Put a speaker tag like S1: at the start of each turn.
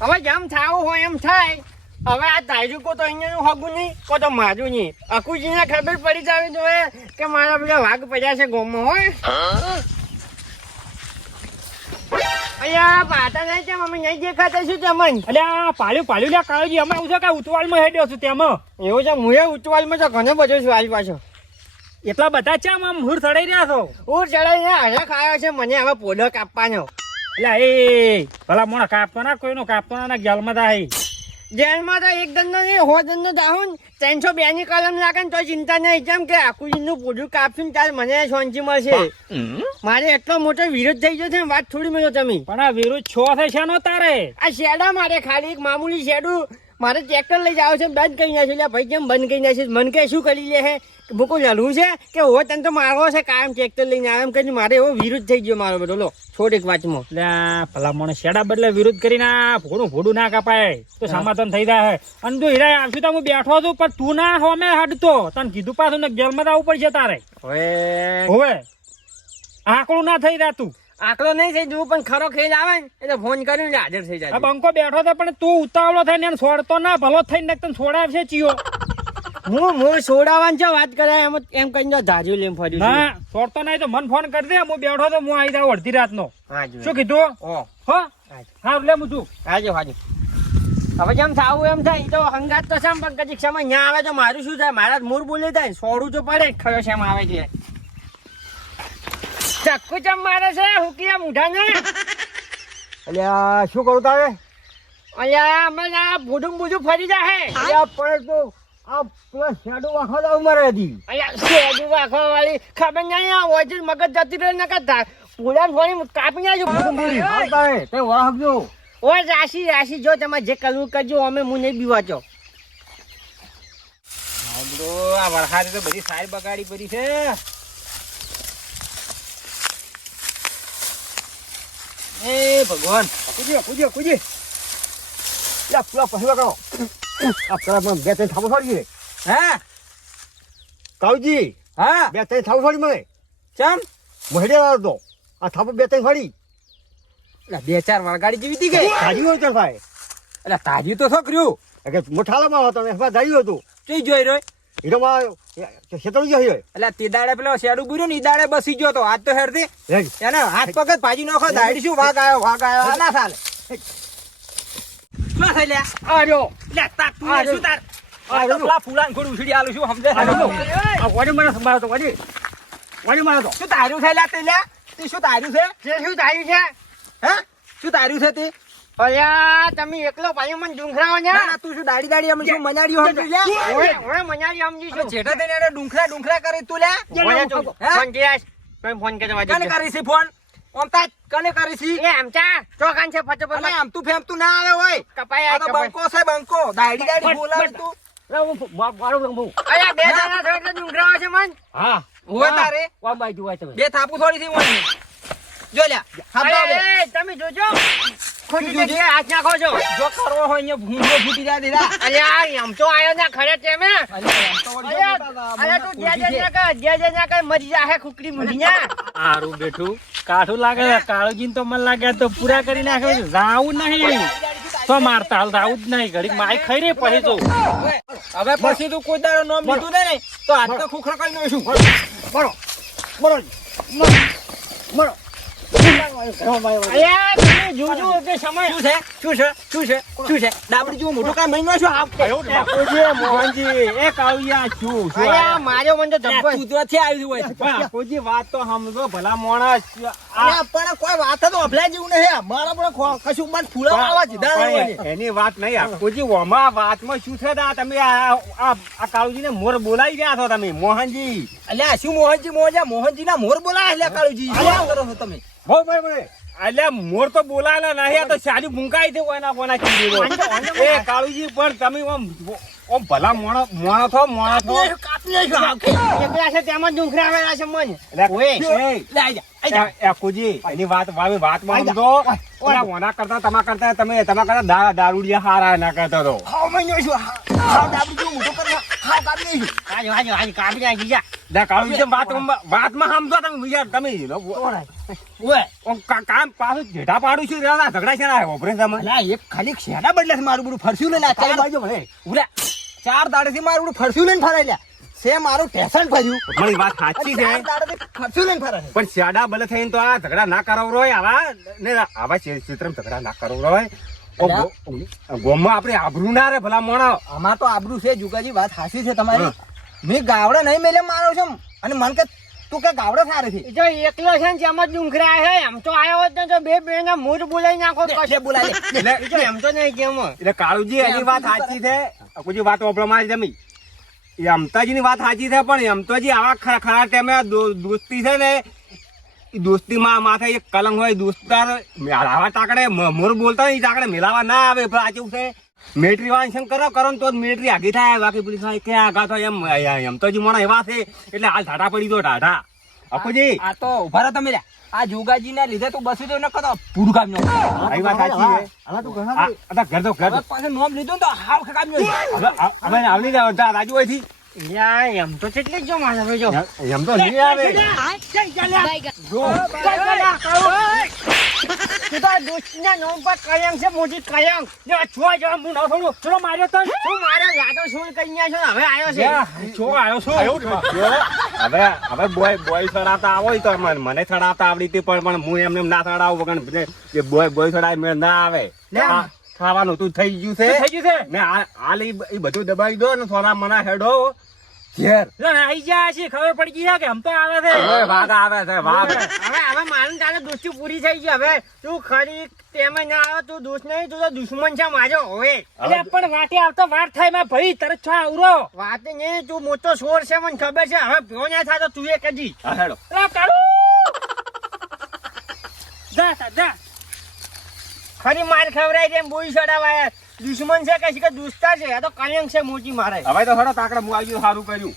S1: હવે જેમ થાવું હોય એમ થાય. હવે આ તાજુ કો તો અહીંયાનું હગું નહીં કો તો મારું નહીં. અકુજીને ખબર પડી જાવી જોઈએ કે મારા બધા વાઘ પડ્યા છે ગોમમાં હોય. અહીંયા પાટા નહીં છે અમે નહીં દેખાતા છું તમને
S2: એટલે આ પાળ્યું પાળ્યું લ્યા કાળજી અમે છે કે ઉતવાળમાં હેડ્યો છું તેમાં.
S1: એવું છે મુએ ઉચવાલમાં તો ઘણો બધો છું આજ પાછો.
S2: એટલા બધા છે આમ હુર ચડાઈ રહ્યા છો?
S1: હું ચડાઈને હરે ખાયો છે મને હવે પોડો કાપવાનો.
S2: એટલે એ ભલા મોણા કાપતો ના કોઈનો કાપતો ના જેલમાં થાય
S1: જેલમાં તો એક દંડો નહીં હો દંડનો દાહું ત્રણસો બે ની કલમ લાગે ને તો ચિંતા નહીં. જેમ કે આખુજીનું પૂરું કાપશું ને ત્યારે મને શાંતિ મળશે. મારે એટલો મોટો વિરોધ થઈ ગયો છે વાત થોડી મળ્યો તમે.
S2: પણ આ વિરુદ્ધ છો છે નો તારે?
S1: આ શેડા મારે ખાલી એક મામૂલી શેડું મારે ટ્રેક્ટર લઈ જાવ છે બંધ કરી નાખ્યું એટલે ભાઈ કેમ બંધ કરી નાખ્યું મન કે શું કરી લે છે મૂકો લડવું છે? કે હો તને તો મારવો છે કાયમ ટ્રેક્ટર લઈને આવે એમ કરીને મારે એવો વિરુદ્ધ થઈ ગયો મારો બધો. લો છોડ એક વાતમાં
S2: એટલે ભલા મને શેડા બદલે વિરુદ્ધ કરીને આ ભોડું ભોડું ના કપાય. તો સમાધાન થઈ જાય અને તું હીરા આવશું તો હું બેઠો છું પણ તું ના હોમે હડતો. તને કીધું પાછું ને જેલમાં તો આવવું પડશે તારે.
S1: હવે
S2: હોવે. આકડું ના થઈ જાતું
S1: આંકડો નહીં થઈ જવું પણ ખરો ખેલ આવે ને એટલે ફોન કરીને હાજર થઈ જાય.
S2: બંકો બેઠો તો પણ તું ઉતાવળો થાય ને છોડતો ના ભલો થઈને તને છોડાવશે ચિયો.
S1: હું હું સોડાવાની છે વાત કરે એમ એમ કહીને ધાર્યું લેમ ફર્યું
S2: ના છોડતો નહીં તો મન ફોન કરી દે હું બેઠો તો હું આવી જાઉં અડધી રાતનો. શું કીધું? હો? હા લે હું છું
S1: હાજુ. હાજર હવે જેમ થાવું એમ થાય તો હંગાત તો છે પણ કદી ક્ષમા ન્યા આવે તો મારું શું થાય? મારા મૂળ બોલી થાય સોડું તો પડે ખરો એમ આવે છે ચક્કુ ચમ મારે છે? હુકિયા મૂઢા ને?
S3: અલ્યા શું કરું તારે?
S1: અલ્યા અમે આ બુડું બુડું ફરી જાય
S3: અલ્યા પણ તો આ પેલા શેડો વાખો તો ઉમરે હતી
S1: અલ્યા શેડો વાખો વાળી ખબર નહીં આ છે મગજ જતી રહે ન કરતા પૂરાન ફોણી કાપી નાજો બુડું બુડી
S3: તારે તે વળાવજો
S1: ઓય રાશી રાશી જો તમે જે કરવું કરજો અમે હું નહીં બીવાચો.
S2: આ વરસાદે તો બધી સારી બગાડી પડી છે. એ ભગવાન.
S3: કૂદીએ કૂદીએ કૂદીએ યા પેલા પહેલા કરો. આ મને બે ત્રણ થાપો ફાડી
S2: હે?
S3: કાવજી
S2: હા?
S3: બે ત્રણ થાપો છોડી મને.
S2: ચમ?
S3: મહેડે આવ્યો તો. આ થાપો બે ત્રણ છોડી
S2: એટલે બે ચાર વળગાડી જેવી હતી ગઈ.
S3: તાજી હોય તો ભાઈ
S2: એટલે તાજી તો છોકર્યું
S3: એટલે મોઠાલામાં હતો ને એમાં જાયું હતું.
S2: ચઈ જોઈ રહ્યો
S3: હીરોમાં ખેતર જ હોય.
S2: એટલે તે દાડે પેલો શેડું બુર્યો ને ઈ દાડે બસી ગયો તો. આજ તો હેડતી એને હાથ પગ જ ભાજી નાખો દાડી શું વાઘ આવ્યો વાઘ આવ્યો? ના ચાલે શું થઈ લે
S1: આર્યો
S2: લે તાર તું શું તાર? પેલા ફૂલાન ખોડું આલું શું સમજે?
S3: વળી મને સંભાળો તો મારો તો
S2: શું તાર્યું છે લે તે લે તે શું તાર્યું છે?
S1: તે શું થયું છે?
S2: હે? શું તાર્યું છે તે?
S1: અલ્યા તમે એકલો ભાઈ મને ડુંગરા ના
S2: તું શું દાડી દાડી શું મનાડ્યું લે
S1: ઓય ઓય
S2: એને કરી તું લે
S1: ઓય તું ફોન કર્યા છે. ફોન કરે
S2: કને કરી છે ફોન? ઓમ તાજ કને કરી છે?
S1: એ આમ ચા ચોકાન છે
S2: અને
S1: ફટોફટ
S2: આમ તું ફેમ તું ના આવે હોય.
S1: કપાય
S2: આ તો બંકો છે બંકો. દાડી દાડી બોલાવે
S1: બસ.
S3: મારો બહુ.
S1: અલ્યા બે થયો એટલે છે મન.
S3: હા
S2: તારે.
S3: તમે.
S2: બે થાપુ થોડી થી હોય જો લ્યા થાપ
S1: તમે જોજો. ખોટી. જગ્યાએ હાથ નાખો છો.
S2: જો કરવો હોય અહીંયા ભૂંગળો ફૂટી જાય દીધા.
S1: અલ્યા આમ તો આયો ના ખરે છે મેં
S2: અલ્યા તો વળી જો
S1: અલ્યા
S2: મોટા
S1: અલ્યા તું જે જે ના કર જે જે ના કર મરી જાહે ખુકડી મુઢી ના
S2: હારું બેઠું. કાઠું લાગે કાળુજીન તો મને લાગે તો પૂરા કરી નાખે જાવું નહીં. તો મારતા હાલ જાવું જ નહીં. ઘડી માય ખાઈ રે પછી તો. હવે પછી તું કોઈ દાડો નોમ લીધું ને તો આજ તો ખુખરા કરી નાખશું.
S3: બરો બરો
S4: મારા.
S2: એની વાત નહીં આપોજી ઓમાં વાતમાં શું છે તમે આ કાળુજી ને મોર બોલાવી ગયા છો તમે મોહનજી
S4: અલ્યા શું મોહનજી મોહનજી મોહનજી ના મોર બોલાય કાળુજી શું કરો છો તમે
S3: બહુ ભાઈ ભાઈ.
S2: એટલે મોર તો બોલાયેલા નહીં આ તો સારી ભૂંકાઈ છે કોઈના કોના કીધી એ કાળુજી પણ તમે ઓમ ઓમ ભલા મોણો મોણો થો મોણો થો.
S4: કાપી નાખ્યો
S1: એકલા છે તેમાં ડુંખરા આવેલા છે મન.
S2: ઓય, એ,
S4: લે આઈ જા,
S2: એ, એ કુજી, એની વાત વાતમાં સમજો ઓલા ઓના કરતા તમા કરતા તમે તમા કરતા દા- દારૂડિયા હારા ના કરતા તો.
S4: હાવ મહિનો છું. હા, હાવ જેવું મોટું હાવ કાપી નાખ્યું.
S1: હાજો હાજો હાજો કાપી નાખી જા.
S3: દા છે વાત વાતમાં સમજો તમે યાર તમે
S4: ઓય
S3: કામ પાછું જેઠા પાડું છું ઝઘડા ના ઓપરેશન
S4: અલા એક ખાલી શેડા બદલે છે મારું બધું? ફરસ્યું લઈને ચાર બાજુ ભલે ઉલા ચાર દાડેથી મારું બધું ફરસ્યું લઈને લ્યા. સે મારું ટેશન ફર્યું.
S3: મારી વાત સાચી છે.
S4: ફરસ્યું લઈને ફરાય
S3: પણ શાડા બલે થઈને તો આ ઝઘડા ના કરાવ રોય આવા ને આવા ચિત્રમાં ઝઘડા ના કરાવ રોય. ગોમમાં આપણે આબરૂ ના રે ભલા મોણો.
S4: આમાં તો આબરૂ છે જુગાજી વાત સાચી છે તમારી. મેં ગાવડે નહીં મેલે મારો છું અને મન કે તું કે ગાવડે સારી છે.
S1: જો એકલો છે ને જેમ જ ડુંગરા છે એમ તો આવ્યો જ તો બે બે ને મૂડ બોલાઈ નાખો. કશું.
S3: એટલે
S1: એમ તો નહીં કેમ
S3: એટલે કાળુજી એની વાત સાચી છે. કોઈ વાત ઓપડમાં જમી. એ અમતાજીની વાત સાચી છે પણ અમતાજી આવા ખરા ખરા ટાઈમે દોસ્તી છે ને એ દોસ્તીમાં માથે એક કલંક હોય દોસ્તાર આવા ટાકડે મ- મોર બોલતા હોય એ ટાકડે મેલાવા ના આવે પણ આ કેવું છે. મિલિટરી વાંચન કરો કરો તો મિલિટરી આગી થાય બાકી પોલીસવાળા કે આગા તો એમ એમ તો જી મોણા એવા છે એટલે હાલ ટાટા પડી ગયો ટાટા અપુજી
S4: આ તો ઊભા રહો તમે આ જોગાજી ના લીધે તું બસી ન કરો પૂરું કામ ન.
S3: આવી વાત સાચી છે
S4: અલા તું
S3: ઘર તો ઘર
S4: પાસે નોમ લીધું તો હાવ કામ ન
S3: હવે હવે આવલી જાવ રાજુ હોયથી
S1: એમ તો કેટલી જો મારે ભાઈ જો
S3: એમ તો નહીં આવે
S1: તો આ દોસ્તીના નામ પર કલંક છે મોટી કલંક જો છો જો હું ન થોડું. ચલો માર્યો તો શું મારે લાડો શું કઈ ન્યા છો? હવે આવ્યો છે.
S2: છો આવ્યો છો.
S3: હવે હવે બોય બોય સડાતા આવો તો મને મને ચડાવતા આવડી હતી પણ પણ હું એમને એમ ના ચડાવું વગર જે બોય બોય સડાય મેં ના આવે. ખાવાનું તું થઈ ગયું છે.
S2: થઈ ગયું છે?
S3: ને આ હાલ ઈ બધું દબાઈ દો ને થોડા મના હેડો. ઘેર.
S2: આઈ ગયા છે ખબર પડી ગઈ છે કે હમ તો આવે છે.
S3: હવે વાઘ આવે છે વાઘ.
S1: હવે હવે મારું તારે દોસ્તી પૂરી થઈ ગઈ હવે તું ખરી તેમાં ના આવે તું દોસ્ત નહીં તું તો દુશ્મન છે મારો હવે.
S2: એટલે પણ વાટે આવતો વાર થાય મેં ભાઈ તરત છો આવરો.
S1: વાત નહીં તું મોટો સોર છે મને ખબર છે. હવે ભ્યો ના થાય તો તું એ કદી
S3: હા, હેડો!
S2: જા તા, જા.
S1: ખરી માર ખવરાઈ છે એમ બોઈ ચડાવાય. દુશ્મન છે કે છે કે દુસ્તા છે. આ તો કલંક છે મોટી મારે.
S3: હવે તો થોડો તાકડે હું આવી સારું કર્યું.